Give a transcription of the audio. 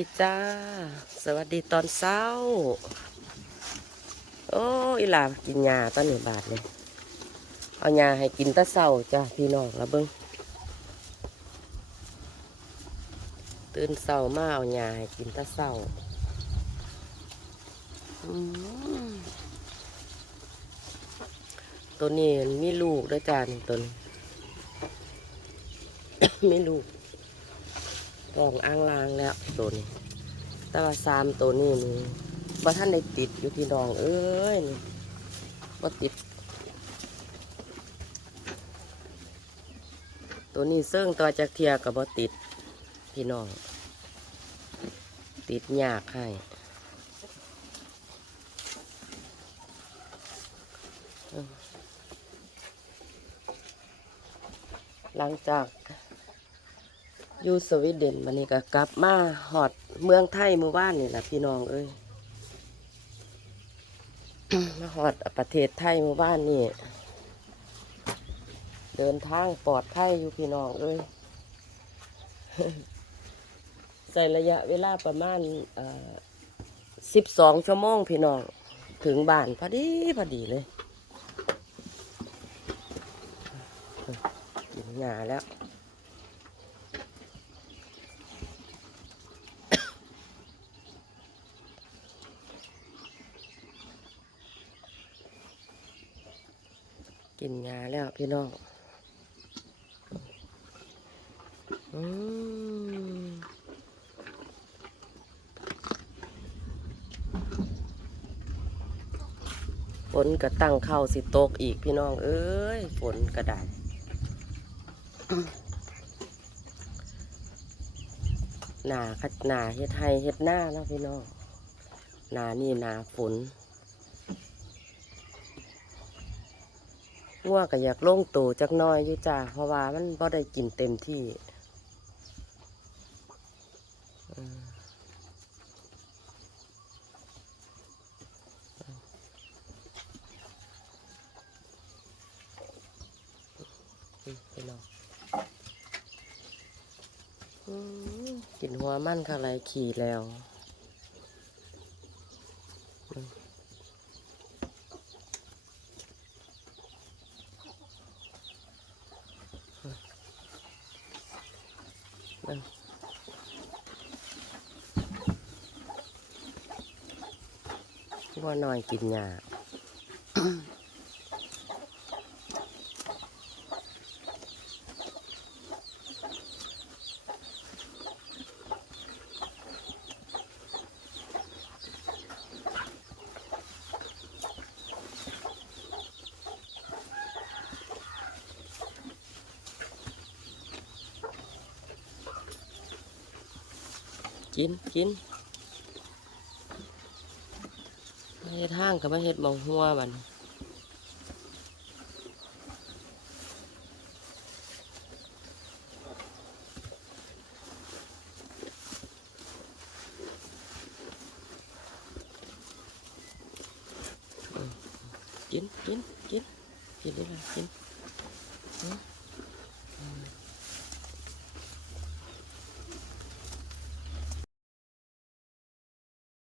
ดีจ้า สวัสดีตอนเช้า โอ้อีหลากินยาตอนนี้บาทเลย เอายาให้กินแตะเช้าจ้าพี่น้องละเบิ้งตื่นเช้ามาเอายาให้กินแตะเช้าตัวนี้มีลูกด้วยจ้านี่ตัวนี้ มีลูก ทองอ้างลางแล้วตัวนี้ แต่ว่าสามตัวนี้นี่บ่ท่านได้ติดอยู่พี่น้อง เอ้ยนี่บ่ติด ตัวนี้เสื่องตัวจากเทียกับบ่ติด พี่น้อง ติดยากให้หลังจาก อยู่สวีเดนมันนี่ก็กลับมาหอดเมืองไทยเมื่อวานนี่แหละพี่น้องเอ้ยมาหอดประเทศไทยเมื่อวานนี่ เดินทางปลอดภัยอยู่พี่น้องเอ้ยใส่ระยะเวลาประมาณสิบสองชั่วโมงพี่น้อง ถึงบ้านพอดีพอดีเลยกินหนาแล้ว กินยาแล้วพี่น้องอืมฝนก็ตั้งเข้าสิตกอีกพี่น้อง เอ้ยฝนกระดาษหนาคัดหนาเฮ็ดไฮเฮ็ดหน้าเนาะพี่น้องหนานี่หนาฝน งัวก็อยากลงตูจักน้อยอยู่จ้าเพราะว่ามันบ่ได้กินเต็มที่ไปลองกินหัวมันค่ะไรขี่แล้ว นะว่าน้อยกินยา กินกินไม่เฮ็ดห้างกับไม่เฮ็ดมองหัวบันกินกินกินกินได้ละกิน